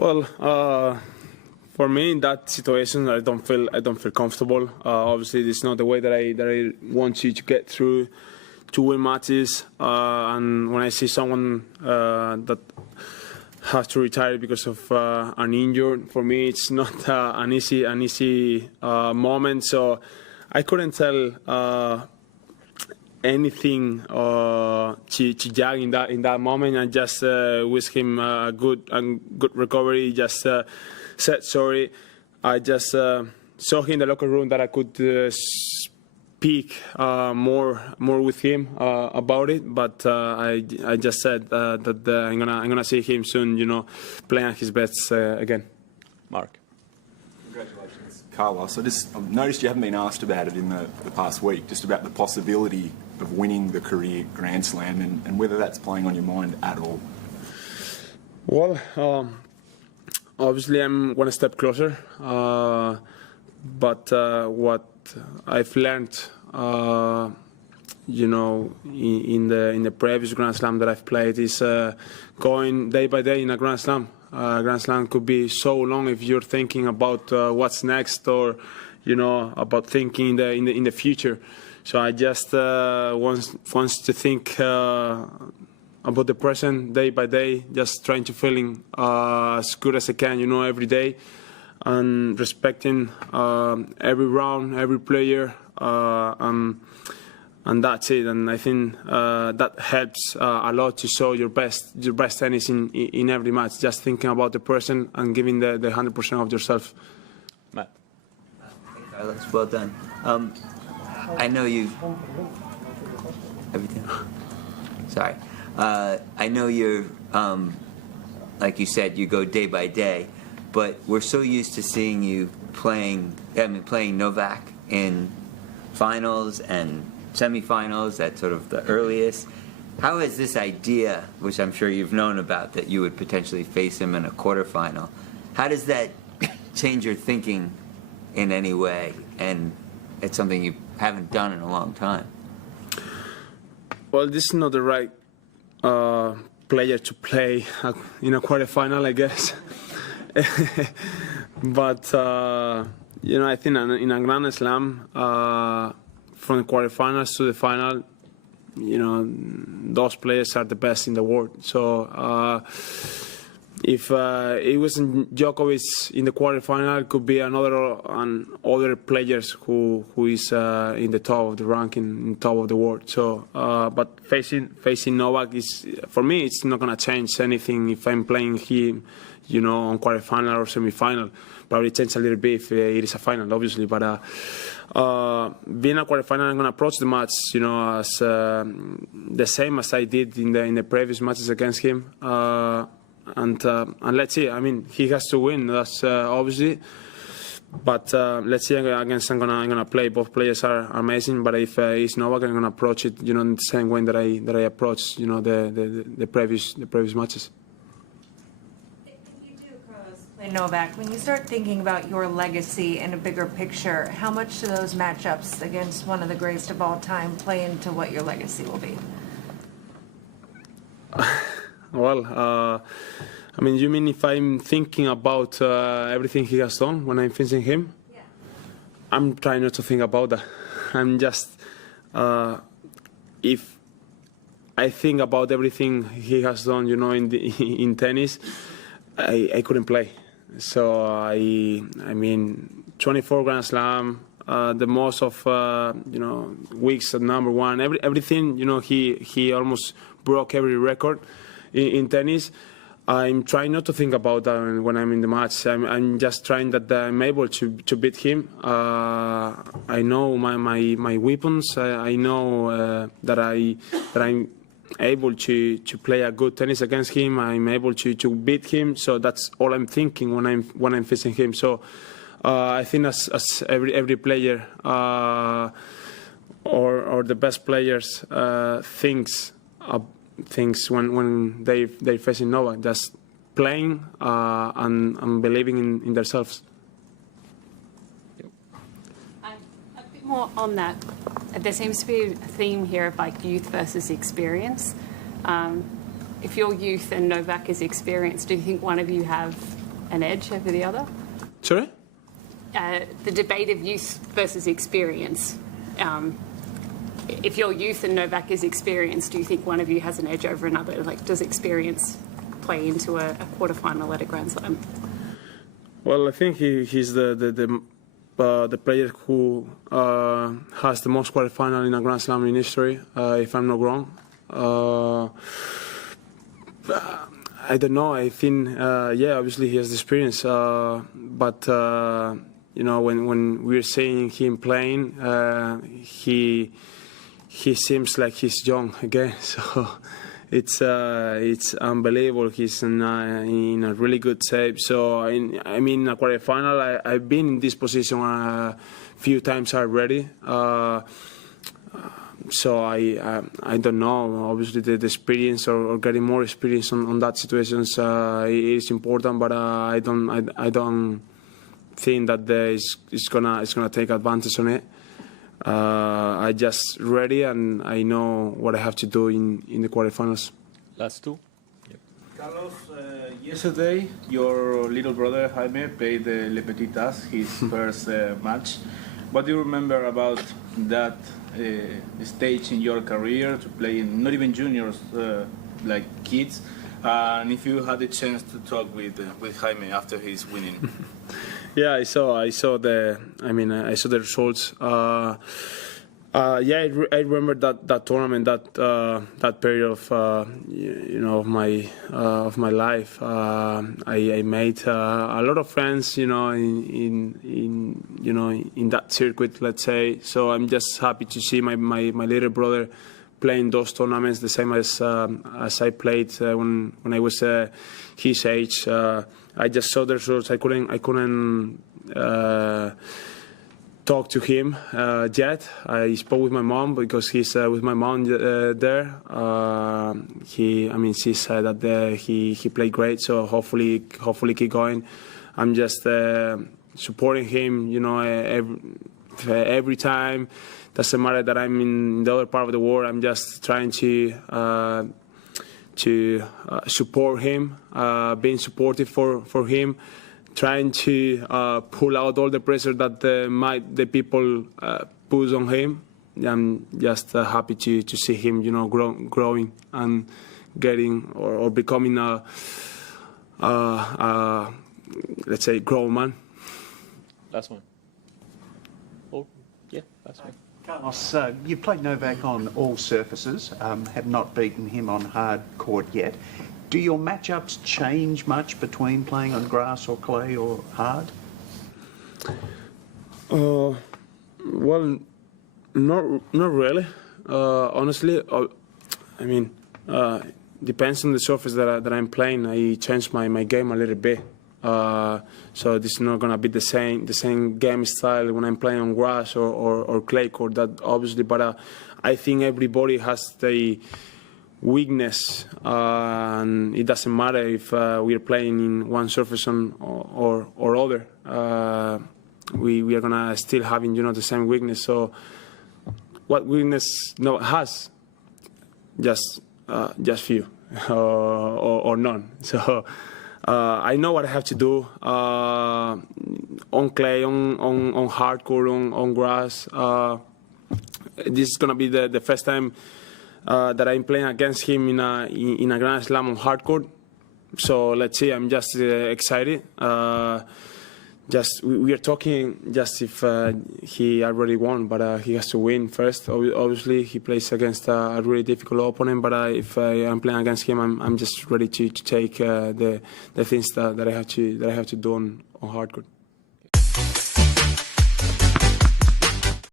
Well, for me in that situation, I don't feel comfortable. Obviously, this is not the way that I want you to get through to win matches. And when I see someone that has to retire because of an injury, for me it's not an easy moment. So I couldn't tell anything to Jack in that moment. I just wish him a good recovery. Just said sorry. I just saw him in the locker room that I could speak more with him about it. But I just said that I'm gonna see him soon. You know, playing at his best again. Mark. Congratulations, Carlos. I've noticed you haven't been asked about it in the past week, just about the possibility of winning the career Grand Slam and whether that's playing on your mind at all. Well, obviously I'm one step closer, but what I've learned, you know, in the previous Grand Slam that I've played is going day by day in a Grand Slam. Grand Slam could be so long if you're thinking about what's next, or you know, about thinking in the future. So I just wants to think about the present day by day, just trying to feeling as good as I can, you know, every day, and respecting every round, every player, and that's it. And I think that helps a lot to show your best tennis in every match. Just thinking about the present and giving the 100% of yourself. Matt. Carlos, well done. I know you. Everything. Sorry. I know you're. Like you said, you go day by day, but we're so used to seeing you playing Novak in finals and semifinals at sort of the earliest. How has this idea, which I'm sure you've known about, that you would potentially face him in a quarterfinal, how does that change your thinking in any way? And it's something you haven't done in a long time. Well, this is not the right player to play in a quarterfinal, I guess. But you know, I think in a Grand Slam, from the quarterfinals to the final, you know, those players are the best in the world. So if it wasn't Djokovic in the quarterfinal, it could be other players who is in the top of the ranking, in top of the world. So, but facing Novak is, for me, it's not gonna change anything if I'm playing him, you know, on quarterfinal or semifinal. Probably change a little bit if it is a final, obviously. But being a quarterfinal, I'm gonna approach the match, you know, as the same as I did in the previous matches against him. And let's see. I mean, he has to win. That's obviously. But let's see. Against I'm gonna play. Both players are amazing. But if it's Novak, I'm gonna approach it, you know, in the same way that I approach, you know, the previous matches. If you do, Carlos, play Novak, when you start thinking about your legacy in a bigger picture, how much do those matchups against one of the greatest of all time play into what your legacy will be? Well, I mean, you mean if I'm thinking about everything he has done when I'm facing him? Yeah. I'm trying not to think about that. I'm just, if I think about everything he has done, you know, in tennis, I couldn't play. So I mean, 24 Grand Slam, the most of you know, weeks at #1, everything. You know, he almost broke every record in tennis. I'm trying not to think about that when I'm in the match. I'm just trying that I'm able to beat him. I know my weapons. I know that I'm able to play a good tennis against him. I'm able to beat him. So that's all I'm thinking when I'm facing him. So I think as every player or the best players thinks when they're facing Novak, just playing and believing in themselves. A bit more on that. There seems to be a theme here of like youth versus experience. If you're youth and Novak is experience, do you think one of you have an edge over the other? Sorry? The debate of youth versus experience. If you're youth and Novak is experienced, do you think one of you has an edge over another? Like, does experience play into a quarterfinal at a Grand Slam? Well, I think he's the player who has the most quarterfinal in a Grand Slam in history, if I'm not wrong. I don't know. I think, yeah, obviously he has the experience, but you know, when we're seeing him playing, he seems like he's young again. So it's unbelievable. He's in a really good shape. So I mean, a quarterfinal. I've been in this position a few times already. So I don't know. Obviously, the experience or getting more experience on that situations is important. But I don't think that it's gonna take advantage on it. I just ready and I know what I have to do in the quarterfinals. Last two. Carlos, yesterday your little brother Jaime played Le Petit As, his first match. What do you remember about that stage in your career to play in not even juniors, like kids? And if you had the chance to talk with Jaime after his winning. Yeah, I saw the results. Yeah, I remember that tournament, that period of my life. I made a lot of friends, in that circuit, let's say. So I'm just happy to see my little brother playing those tournaments the same as I played when I was his age. I just saw the results. I couldn't talk to him yet. I spoke with my mom because he's with my mom there. She said that he played great. So hopefully keep going. I'm just supporting him. Every time. Doesn't matter that I'm in the other part of the world. I'm just trying to support him, being supportive for him, trying to pull out all the pressure that the people put on him. I'm just happy to see him, growing and getting or becoming let's say, grown man. Last one. Oh, yeah, last one. Carlos, you've played Novak on all surfaces, have not beaten him on hard court yet. Do your matchups change much between playing on grass or clay or hard? Well, not really. Honestly, depends on the surface that I'm playing. I change my game a little bit. So this is not gonna be the same game style when I'm playing on grass or clay court. That obviously, but I think everybody has the weakness, and it doesn't matter if we are playing in one surface or other. We are gonna still having the same weakness. So what weakness has? Just few or none. So. I know what I have to do on clay, on hard court, on grass. This is gonna be the first time that I'm playing against him in a Grand Slam on hard court. So let's see. I'm just excited. We are talking just if he already won, but he has to win first. Obviously, he plays against a really difficult opponent. But if I'm playing against him, I'm just ready to take the things that I have to do on hard court.